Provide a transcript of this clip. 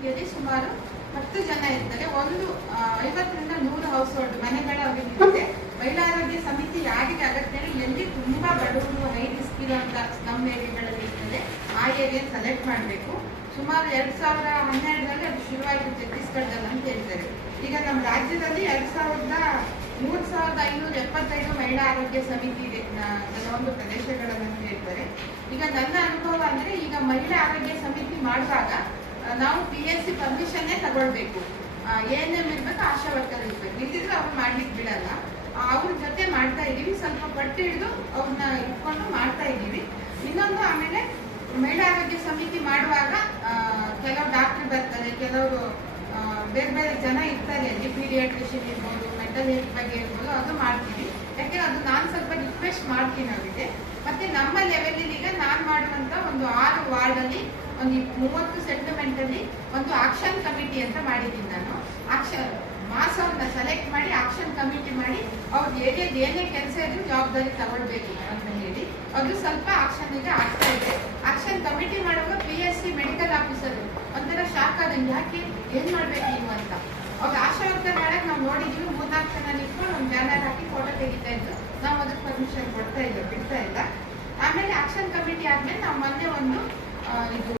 ಸಮಿತಿಯಲ್ಲಿ ಸುಮಾರು 10 ಜನ ಇರ್ತಾರೆ. 50ರಿಂದ 100 ಹೌಸ್ ಹೋಲ್ಡ್ ಮನೆಗಳ ಅವರಿಗೆ ಮಹಿಳಾ ಆರೋಗ್ಯ ಸಮಿತಿ ಯಾರಿಗೆ ಅಗತ್ಯ, ಎಲ್ಲಿ ತುಂಬಾ ಬಡವರು ಹೈ ರಿಸ್ಕ್ ಇರುವಂತ ಸ್ಲಮ್ ಏರಿಯಾಗಳಲ್ಲಿ ಇರ್ತದೆ ಆ ಏರಿಯಾ ಸೆಲೆಕ್ಟ್ ಮಾಡಬೇಕು. ಸುಮಾರು 2012ರಲ್ಲಿ ಅದು ಶುರುವಾಯಿತು ಛತ್ತೀಸ್ಗಢದಲ್ಲಿ ಅಂತ ಹೇಳ್ತಾರೆ. ಈಗ ನಮ್ಮ ರಾಜ್ಯದಲ್ಲಿ 3575 ಮಹಿಳಾ ಆರೋಗ್ಯ ಸಮಿತಿ ಇದೆ ಕೆಲವೊಂದು ಪ್ರದೇಶಗಳಲ್ಲಿ ಅಂತ ಹೇಳ್ತಾರೆ. ಈಗ ನನ್ನ ಅನುಭವ ಅಂದ್ರೆ, ಈಗ ಮಹಿಳಾ ಆರೋಗ್ಯ ಸಮಿತಿ ಮಾಡುವಾಗ ನಾವು PSC ಪರ್ಮಿಷನ್ನೇ ತಗೊಳ್ಬೇಕು. ANM ಇರ್ಬೇಕು, ಆಶಾ ವರ್ಕರ್ ಇರ್ಬೇಕು, ಇಲ್ದಿದ್ರೆ ಅವ್ರು ಮಾಡ್ಲಿಕ್ಕೆ ಬಿಡಲ್ಲ. ಅವ್ರ ಜೊತೆ ಮಾಡ್ತಾ ಇದೀವಿ, ಸ್ವಲ್ಪ ಪಟ್ಟು ಹಿಡಿದು ಅವ್ರನ್ನ ಇಟ್ಕೊಂಡು ಮಾಡ್ತಾ ಇದೀವಿ. ಇನ್ನೊಂದು, ಆಮೇಲೆ ಮಹಿಳಾ ಆರೋಗ್ಯ ಸಮಿತಿ ಮಾಡುವಾಗ ಕೆಲವು ಡಾಕ್ಟರ್ ಬರ್ತಾರೆ, ಕೆಲವರು ಬೇರೆ ಬೇರೆ ಜನ ಇರ್ತಾರೆ, ಅಲ್ಲಿ ಪೀಡಿಯಾಟ್ರಿಷಿಯನ್ ಇರ್ಬೋದು, ಮೆಂಟಲ್ ಹೆಲ್ತ್ ಬಗ್ಗೆ ಇರ್ಬೋದು, ಅದು ಮಾಡ್ತೀವಿ. ಯಾಕೆ ಅದು ನಾನು ಸ್ವಲ್ಪ ರಿಕ್ವೆಸ್ಟ್ ಮಾಡ್ತೀನಿ ಅವರಿಗೆ. ಮತ್ತೆ ನಮ್ಮ ಲೆವೆಲ್ ಈಗ ನಾನು ಮಾಡುವಂತ ಒಂದು 6 ವಾರ್ಡಲ್ಲಿ ಒಂದು 30 ಸೆಂಟಿಮೆಂಟ್ ಅಲ್ಲಿ ಒಂದು ಆಕ್ಷನ್ ಕಮಿಟಿ ಅಂತ ಮಾಡಿದ್ದೀನಿ ನಾನು. ಮಾಸವನ್ನ ಸೆಲೆಕ್ಟ್ ಮಾಡಿ ಆಕ್ಷನ್ ಕಮಿಟಿ ಮಾಡಿ ಅವ್ರ ಏರಿಯಾದ ಏನೇ ಕೆಲಸ ಇದ್ರು ಜವಾಬ್ದಾರಿ ತಗೊಳ್ಬೇಕು ಅಂತ ಹೇಳಿ ಅದು ಸ್ವಲ್ಪ ಆಕ್ಷನ್ ಈಗ ಆಗ್ತಾ ಇದೆ. ಆಕ್ಷನ್ ಕಮಿಟಿ ಮಾಡುವಾಗ PSC ಮೆಡಿಕಲ್ ಆಫೀಸರ್ ಒಂಥರ ಶಾಕ್ ಆದಂಗೆ, ಯಾಕೆ ಏನ್ ಮಾಡ್ಬೇಕು ನೀವು ಅಂತ. ಅವಾಗ ಆಶಾ ವರ್ಕರ್ ಮಾಡಕ್ ನಾವು ನೋಡಿದೀವಿ, 3-4 ಜನ ನಿಂತ್ಕೊಂಡು ಒಂದು ಬ್ಯಾನರ್ ಹಾಕಿ ಫೋಟೋ ತೆಗಿತಾ ಇದ್ರು. ನಾವು ಅದಕ್ಕೆ ಪರ್ಮಿಷನ್ ಬಿಡ್ತಾ ಇಲ್ಲ. ಆಮೇಲೆ ಆಕ್ಷನ್ ಕಮಿಟಿ ಆದ್ಮೇಲೆ ನಾವು ಮೊನ್ನೆ ಒಂದು ಇದು